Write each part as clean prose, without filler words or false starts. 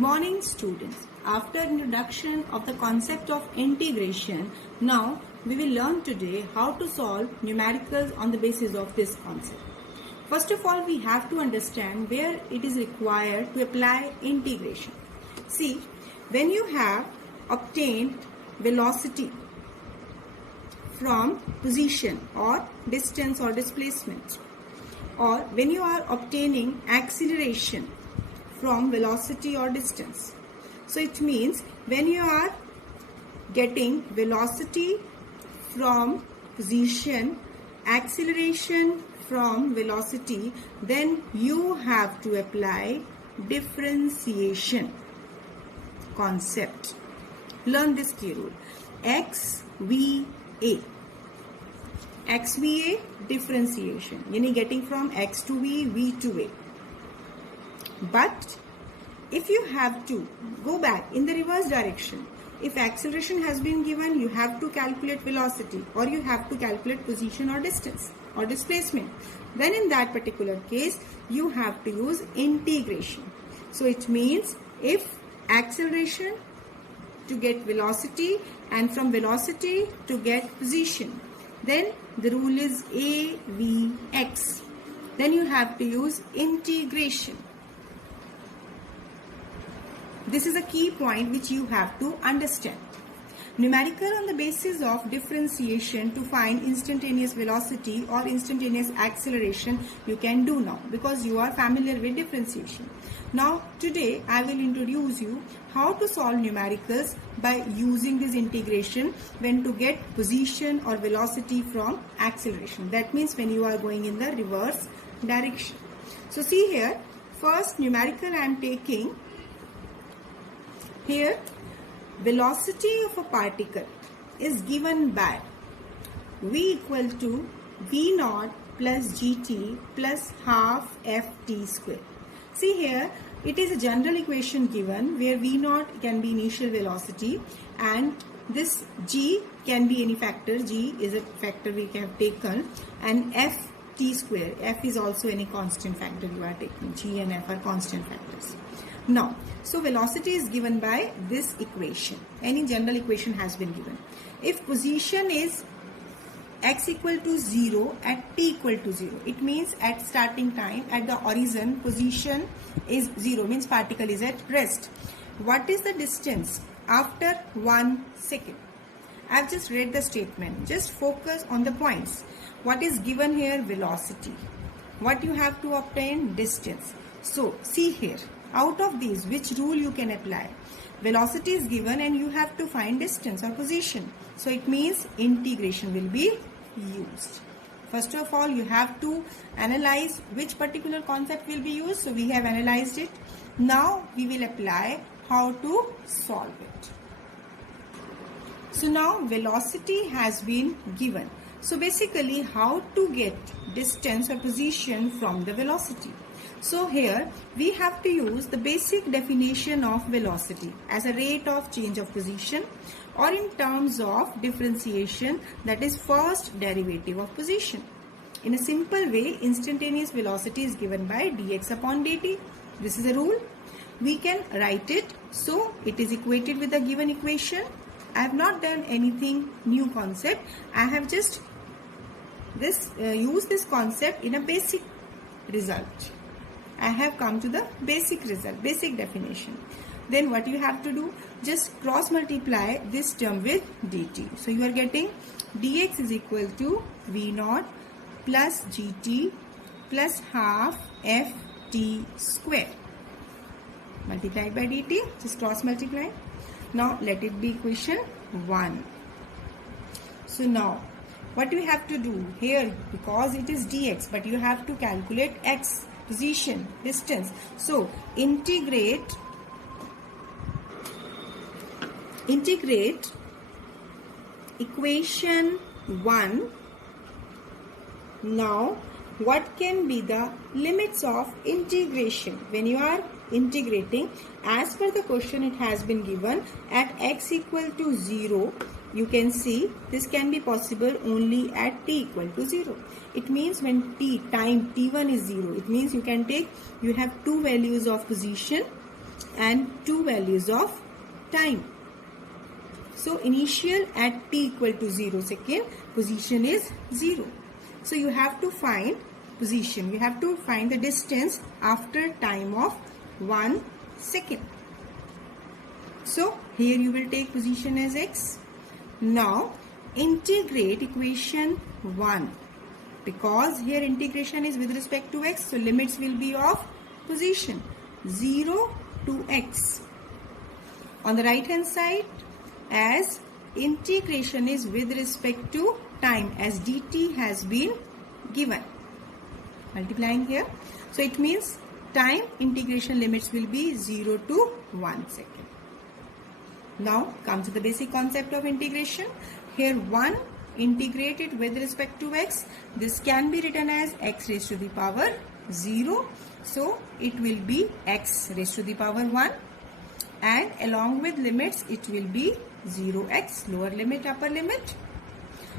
Morning students. After introduction of the concept of integration, now we will learn today how to solve numericals on the basis of this concept. First of all, we have to understand where it is required to apply integration. See, when you have obtained velocity from position or distance or displacement, or when you are obtaining acceleration from velocity or distance. So it means when you are getting velocity from position, acceleration from velocity, then you have to apply differentiation concept. Learn this key rule. XVA. XVA differentiation. Yani getting from X to V, V to A. But if you have to go back in the reverse direction, if acceleration has been given, you have to calculate velocity or you have to calculate position or distance or displacement. Then in that particular case, you have to use integration. So it means if acceleration to get velocity and from velocity to get position, then the rule is AVX. Then you have to use integration. This is a key point which you have to understand. Numerical on the basis of differentiation to find instantaneous velocity or instantaneous acceleration you can do now because you are familiar with differentiation. Now today I will introduce you how to solve numericals by using this integration when to get position or velocity from acceleration. That means when you are going in the reverse direction. So see here, first numerical I am taking. Here, velocity of a particle is given by V equal to V naught plus GT plus half FT square. See here, it is a general equation given where V naught can be initial velocity and this G can be any factor. G is a factor we have taken and FT square. F is also any constant factor you are taking. G and F are constant factors. Now, so velocity is given by this equation. Any general equation has been given. If position is x equal to 0 at t equal to 0, it means at starting time, at the horizon, position is 0, means particle is at rest. What is the distance after 1 second? I have just read the statement. Just focus on the points. What is given here? Velocity. What you have to obtain? Distance. So, see here. Out of these, which rule you can apply? Velocity is given and you have to find distance or position. So it means integration will be used. First of all, you have to analyze which particular concept will be used. So we have analyzed it. Now we will apply how to solve it. So now velocity has been given. So basically how to get distance or position from the velocity. So here we have to use the basic definition of velocity as a rate of change of position or in terms of differentiation, that is first derivative of position. In a simple way, instantaneous velocity is given by dx upon dt. This is a rule. We can write it. So it is equated with the given equation. I have not done anything new concept. I have just used this concept in a basic result. I have come to the basic result, basic definition. Then what you have to do? Just cross multiply this term with dt. So you are getting dx is equal to v naught plus gt plus half ft square. Multiplied by dt, just cross multiply. Now let it be equation 1. So now what we have to do here, because it is dx, but you have to calculate x, position, distance. So integrate equation 1. Now what can be the limits of integration? When you are integrating, as per the question it has been given at x equal to 0, you can see this can be possible only at t equal to 0. It means when time t1 is 0, it means you have two values of position and two values of time. So initial at t equal to 0 second, position is 0. So you have to find position. You have to find the distance after time of 1 second. So here you will take position as x. Now integrate equation 1. Because here integration is with respect to x, so limits will be of position 0 to x. On the right hand side, as integration is with respect to time, as dt has been given. Multiplying here. So it means time integration limits will be 0 to 1 second. Now come to the basic concept of integration. Here 1 integrated with respect to x. This can be written as x raised to the power 0. So it will be x raised to the power 1. And along with limits it will be 0x, lower limit, upper limit.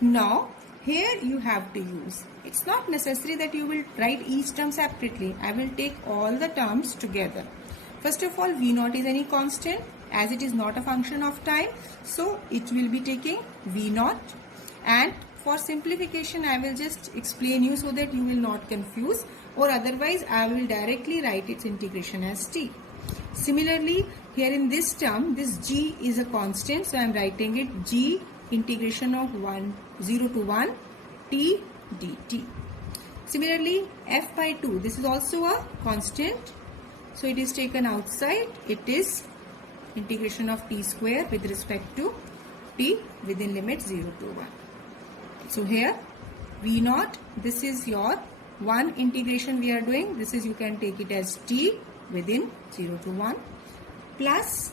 Now here you have to use. It's not necessary that you will write each term separately. I will take all the terms together. First of all, V0 is any constant as it is not a function of time. So it will be taking V0. And for simplification, I will just explain you so that you will not confuse, or otherwise I will directly write its integration as t. Similarly, here in this term, this g is a constant, so I am writing it g integration of 0 to 1 t dt. Similarly, f by 2, this is also a constant, so it is taken outside. It is integration of t square with respect to t within limit 0 to 1. So here V0, this is your one integration we are doing. This is, you can take it as t within 0 to 1 plus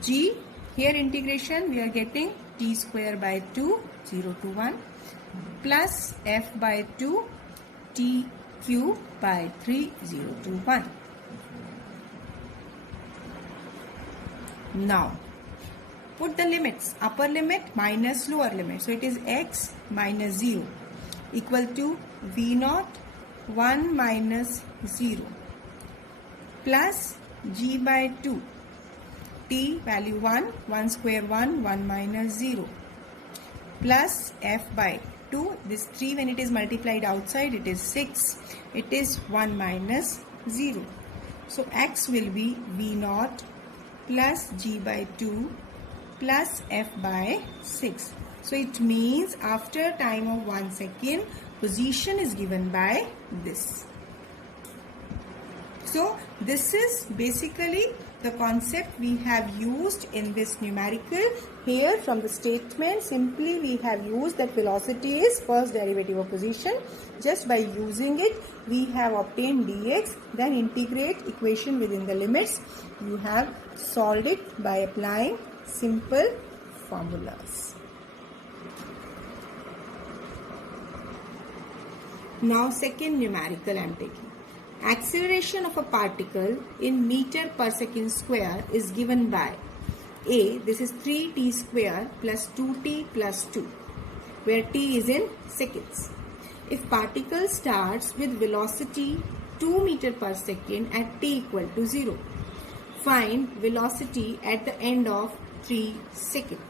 g. Here integration we are getting t square by 2 0 to 1 plus f by 2 t cube by 3 0 to 1. Now put the limits, upper limit minus lower limit. So it is x minus 0 equal to V0 1 minus 0 plus g by 2 t value 1, 1 square 1, 1 minus 0 plus f by 2, this 3 when it is multiplied outside it is 6, it is 1 minus 0. So x will be V0 plus g by 2 plus f by 6. So it means after time of 1 second, position is given by this. So this is basically the concept we have used in this numerical. Here from the statement, simply we have used that velocity is first derivative of position. Just by using it, we have obtained dx, then integrate equation within the limits. You have solved it by applying simple formulas. Now second numerical I am taking. Acceleration of a particle in meter per second square is given by A, this is 3t square plus 2t plus 2, where t is in seconds. If particle starts with velocity 2 meter per second at t equal to 0, find velocity at the end of 3 seconds.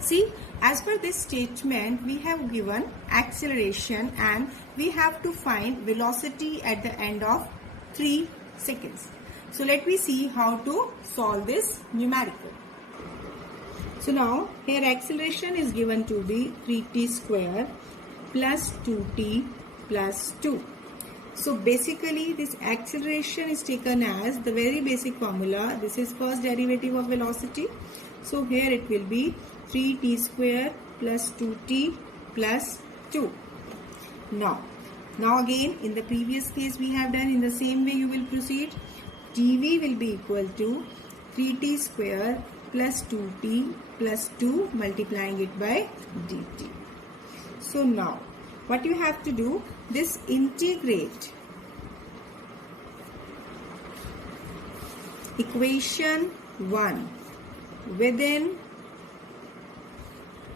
See, as per this statement, we have given acceleration and we have to find velocity at the end of 3 seconds. So let me see how to solve this numerical. So now here acceleration is given to be 3t square plus 2t plus 2. So basically this acceleration is taken as the very basic formula. This is first derivative of velocity. So here it will be 3t square plus 2t plus 2. Now again in the previous case we have done in the same way you will proceed. dv will be equal to 3t square plus 2t plus 2 multiplying it by dt. So now what you have to do, this integrate equation 1 within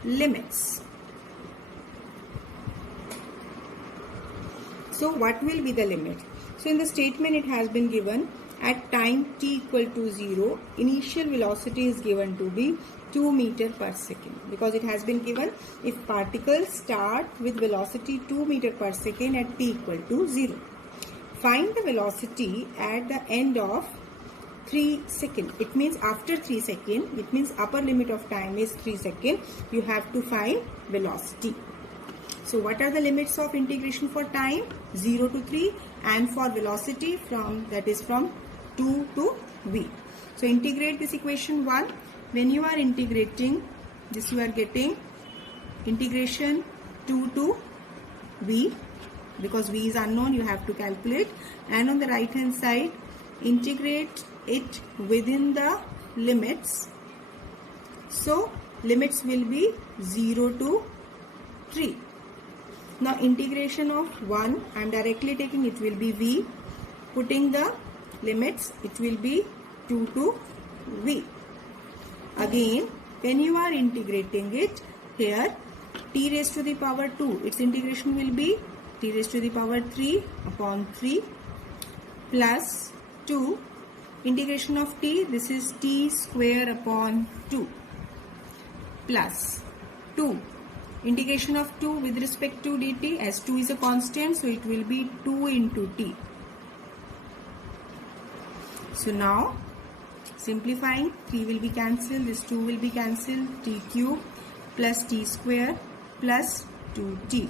limits. So what will be the limit? So in the statement it has been given at time t equal to 0, initial velocity is given to be 2 meter per second, because it has been given if particles start with velocity 2 meter per second at t equal to 0. Find the velocity at the end of 3 seconds. It means after 3 seconds, it means upper limit of time is 3 seconds. You have to find velocity. So what are the limits of integration for time? 0 to 3, and for velocity from 2 to v. So integrate this equation 1. When you are integrating this, you are getting integration 2 to v, because v is unknown, you have to calculate, and on the right hand side integrate it within the limits. So limits will be 0 to 3. Now integration of 1, I am directly taking, it will be v. Putting the limits, it will be 2 to v. Again, when you are integrating it, here t raised to the power 2, its integration will be t raised to the power 3 upon 3 plus 2. Integration of t, this is t square upon 2 plus 2. Integration of 2 with respect to dt, as 2 is a constant, so it will be 2 into t. So now simplifying, 3 will be cancelled, this 2 will be cancelled, t cube plus t square plus 2t.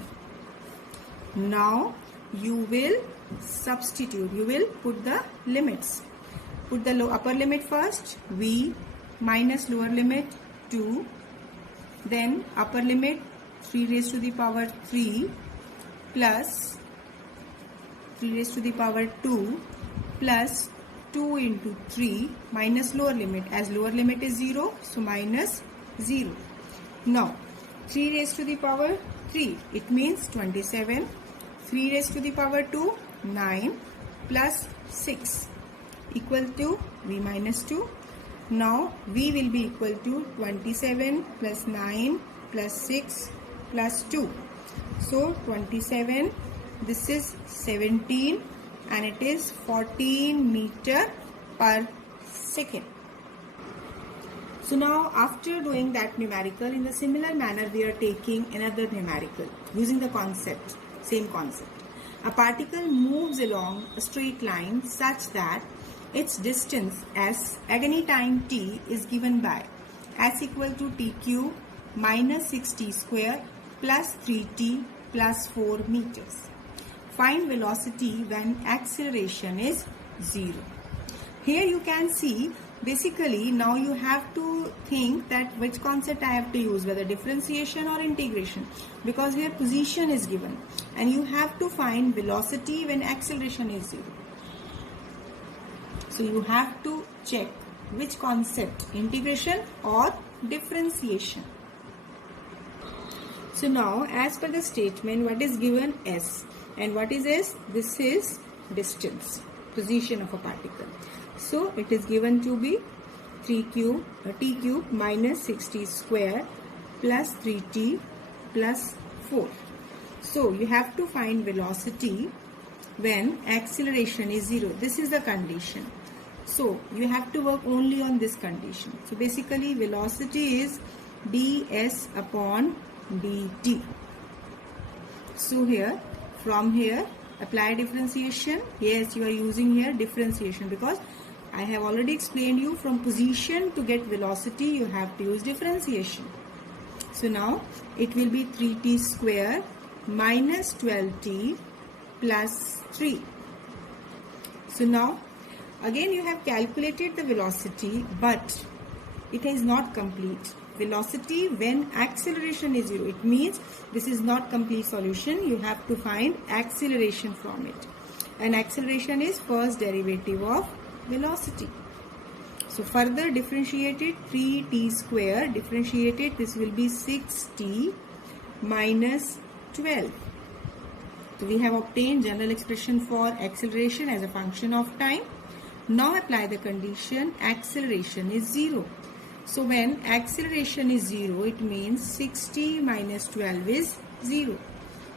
Now you will substitute, you will put the limits. Put the upper limit first, v minus lower limit 2, then upper limit 3 raised to the power 3 plus 3 raised to the power 2 plus 2 into 3 minus lower limit, as lower limit is 0, so minus 0. Now 3 raised to the power 3, it means 27. 3 raised to the power 2, 9 plus 6 equal to v minus 2. Now v will be equal to 27 plus 9 plus 6 plus 2. So 27, this is 17, and it is 14 meter per second. So now after doing that numerical, in the similar manner we are taking another numerical using the concept, same concept. A particle moves along a straight line such that its distance s at any time t is given by s equal to t cube minus 6t square plus 3t plus 4 meters. Find velocity when acceleration is 0. Here you can see, basically now you have to think that which concept I have to use, whether differentiation or integration, because here position is given and you have to find velocity when acceleration is 0. So you have to check which concept, integration or differentiation. So now as per the statement, what is given? S. And what is S? This is distance, position of a particle. So it is given to be t cube minus 6t square plus 3t plus 4. So you have to find velocity when acceleration is 0. This is the condition. So you have to work only on this condition. So basically velocity is ds upon dt. So here, from here, apply differentiation. Yes, you are using here differentiation, because I have already explained you from position to get velocity you have to use differentiation. So now it will be 3t square minus 12t plus 3. So now again you have calculated the velocity, but it is not complete. Velocity when acceleration is 0. It means this is not complete solution. You have to find acceleration from it. And acceleration is first derivative of velocity. So further differentiated, 3t square differentiated, this will be 6t minus 12. So we have obtained general expression for acceleration as a function of time. Now apply the condition, acceleration is 0. So when acceleration is 0, it means 60 minus 12 is 0.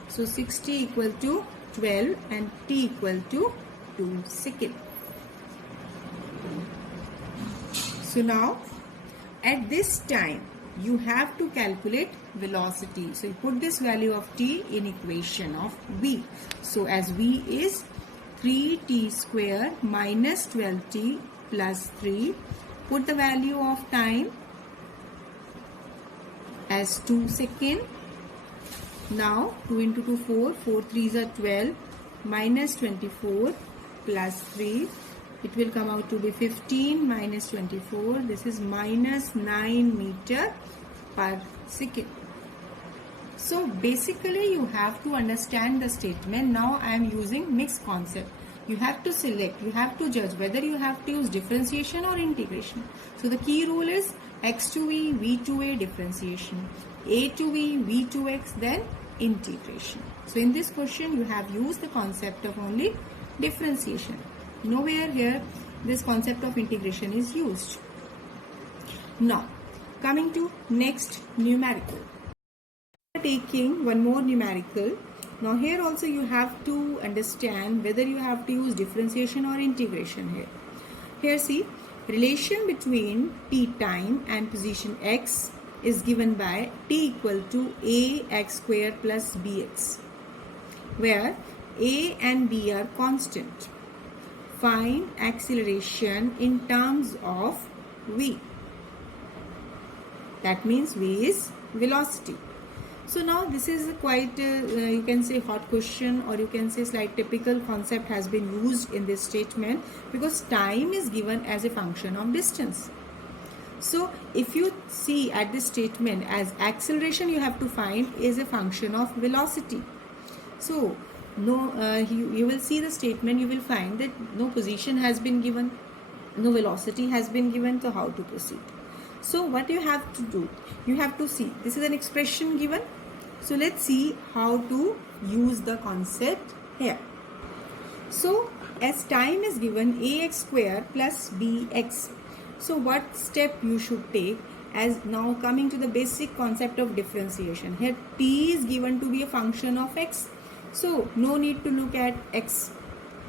So 60 equal to 12 and t equal to 2 seconds. So now at this time you have to calculate velocity. So you put this value of t in equation of v. So as v is 3t square minus 12t plus 3, put the value of time as 2 seconds. Now 2 into 2 4, 4 3s are 12 minus 24 plus 3. It will come out to be 15 minus 24. This is minus 9 meter per second. So basically you have to understand the statement. Now I am using mixed concept. You have to select, you have to judge whether you have to use differentiation or integration. So the key rule is x to v, v to a, differentiation, a to v, v to x, then integration. So in this question you have used the concept of only differentiation. Nowhere here this concept of integration is used. Now coming to next numerical. Taking one more numerical. Now here also you have to understand whether you have to use differentiation or integration here. Here see, relation between t time and position x is given by t equal to ax square plus bx, where a and b are constant. Find acceleration in terms of v. That means v is velocity. So now this is quite you can say hot question, or you can say slight typical concept has been used in this statement, because time is given as a function of distance. So if you see at this statement, as acceleration you have to find is a function of velocity. So you will see the statement, you will find that no position has been given, no velocity has been given. So how to proceed? So what you have to do, you have to see this is an expression given. So let's see how to use the concept here. So as time is given ax square plus bx. So what step you should take? As now coming to the basic concept of differentiation. Here t is given to be a function of x. So no need to look at x.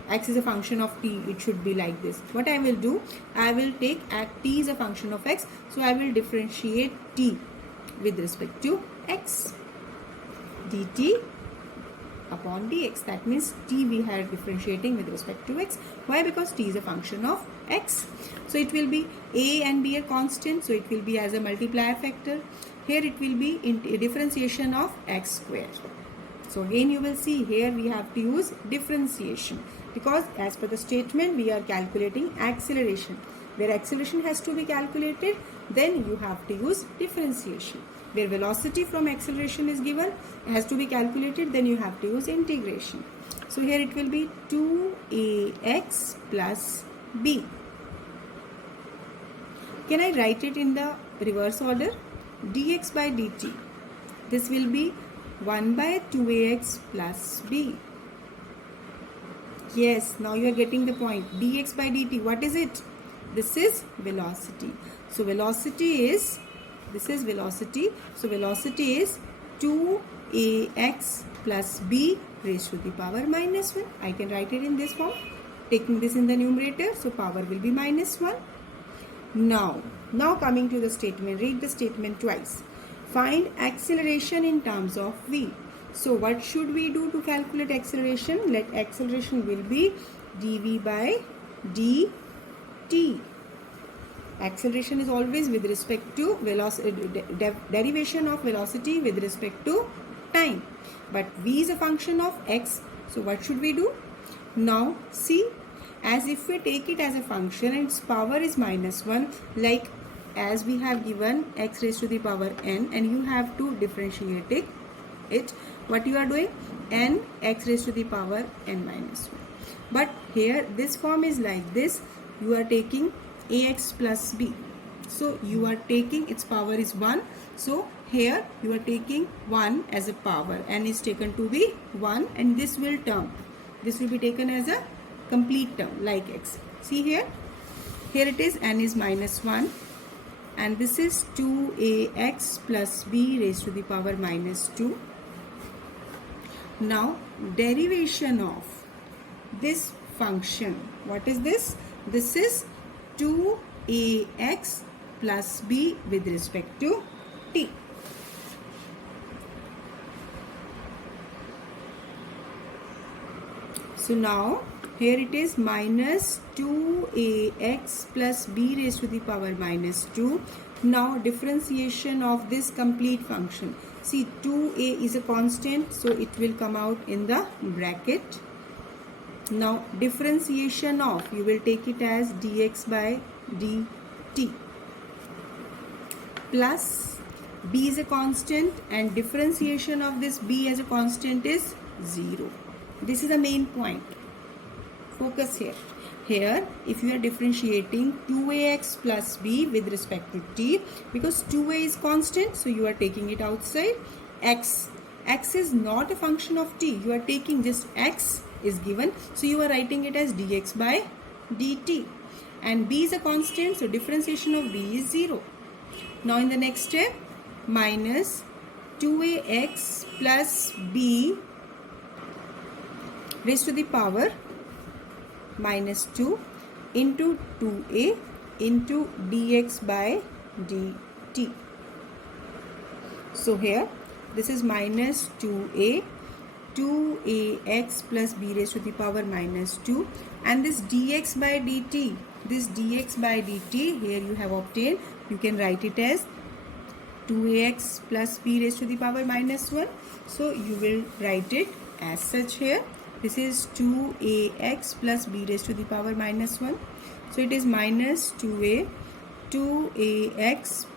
X is a function of t, it should be like this. What I will do, I will take at t is a function of x, so I will differentiate t with respect to x, dt upon dx. That means t we are differentiating with respect to x. Why? Because t is a function of x. So it will be a and b are constant, so it will be as a multiplier factor. Here it will be in differentiation of x square. So again you will see here we have to use differentiation, because as per the statement we are calculating acceleration. Where acceleration has to be calculated, then you have to use differentiation. Where velocity from acceleration is given, has to be calculated, then you have to use integration. So here it will be 2ax plus b. Can I write it in the reverse order? Dx by dt. This will be 1 by 2ax plus b. Yes, now you are getting the point. Dx by dt, what is it? This is velocity. So velocity is, this is velocity. So velocity is 2ax plus b raised to the power minus 1. I can write it in this form. Taking this in the numerator, so power will be minus 1. Now coming to the statement, read the statement twice. Find acceleration in terms of v. So what should we do to calculate acceleration? Let acceleration will be dv by dt. Acceleration is always with respect to velocity, derivation of velocity with respect to time. But v is a function of x. So what should we do? Now see, as if we take it as a function and its power is minus 1, like as we have given x raised to the power n, and you have to differentiate it. What you are doing? N x raised to the power n minus 1. But here this form is like this. You are taking ax plus b. So you are taking its power is 1. So here you are taking 1 as a power. N is taken to be 1, and this will term. This will be taken as a complete term like x. See here. Here it is, n is minus 1. And this is 2ax plus b raised to the power minus 2. Now derivation of this function. What is this? This is 2 2ax plus b with respect to t. So now here it is minus 2ax plus b raised to the power minus 2. Now differentiation of this complete function. See, 2a is a constant, so it will come out in the bracket. Now differentiation of, you will take it as dx by dt plus b is a constant, and differentiation of this b as a constant is 0. This is the main point. Focus here. Here, if you are differentiating 2ax plus b with respect to t, because 2a is constant, so you are taking it outside. X is not a function of t. You are taking just x is given, so you are writing it as dx by dt. And b is a constant, so differentiation of b is 0. Now in the next step, minus 2ax plus b raised to the power minus 2 into 2a into dx by dt. So here this is minus 2ax plus b raised to the power minus 2, and this dx by dt, here you have obtained, you can write it as 2ax plus b raised to the power minus 1. So you will write it as such here. This is 2ax plus b raised to the power minus 1. So it is minus 2ax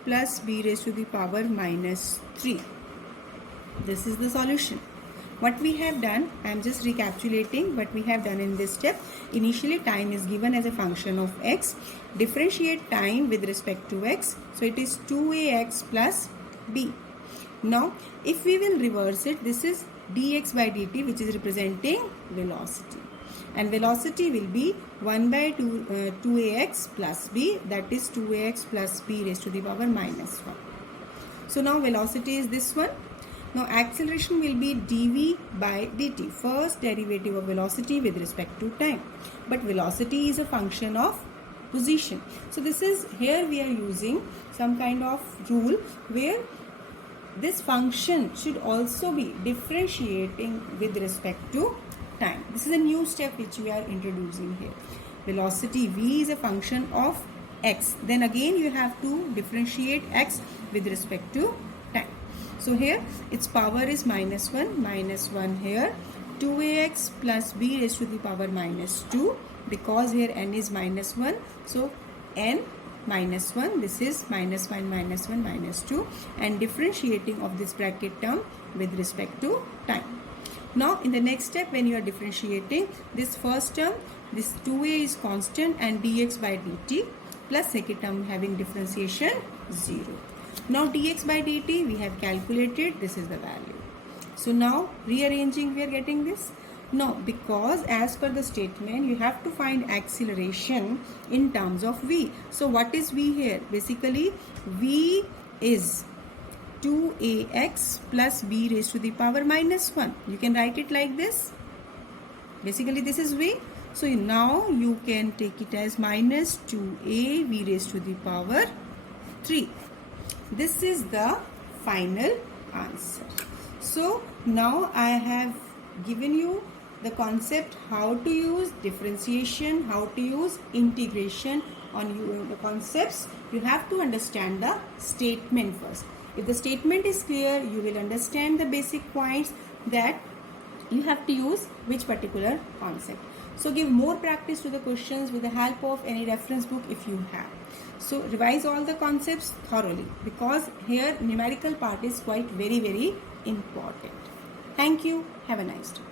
plus b raised to the power minus 3. This is the solution. What we have done, I am just recapitulating what we have done in this step. Initially time is given as a function of x. Differentiate time with respect to x. So it is 2ax plus b. Now if we will reverse it, this is dx by dt, which is representing velocity, and velocity will be 1 by 2ax plus b, that is 2ax plus b raised to the power minus 1. So now velocity is this one. Now acceleration will be dv by dt, first derivative of velocity with respect to time, but velocity is a function of position. So this is, here we are using some kind of rule where this function should also be differentiating with respect to time. This is a new step which we are introducing here. Velocity v is a function of x. Then again you have to differentiate x with respect to time. So here its power is minus 1 here. 2ax plus b raised to the power minus 2, because here n is minus 1. So n minus 1, this is minus 1 minus 1 minus 2, and differentiating of this bracket term with respect to time. Now in the next step, when you are differentiating this first term, this 2a is constant and dx by dt, plus second term having differentiation 0. Now dx by dt we have calculated, this is the value. So now rearranging we are getting this. No, because as per the statement you have to find acceleration in terms of v. So what is v here? Basically v is 2ax plus b raised to the power minus 1. You can write it like this. Basically this is v. So now you can take it as minus 2a v raised to the power 3. This is the final answer. So now I have given you the concept how to use differentiation, how to use integration on the concepts. You have to understand the statement first. If the statement is clear, you will understand the basic points that you have to use which particular concept. So give more practice to the questions with the help of any reference book if you have. So revise all the concepts thoroughly, because here numerical part is quite very important. Thank you. Have a nice day.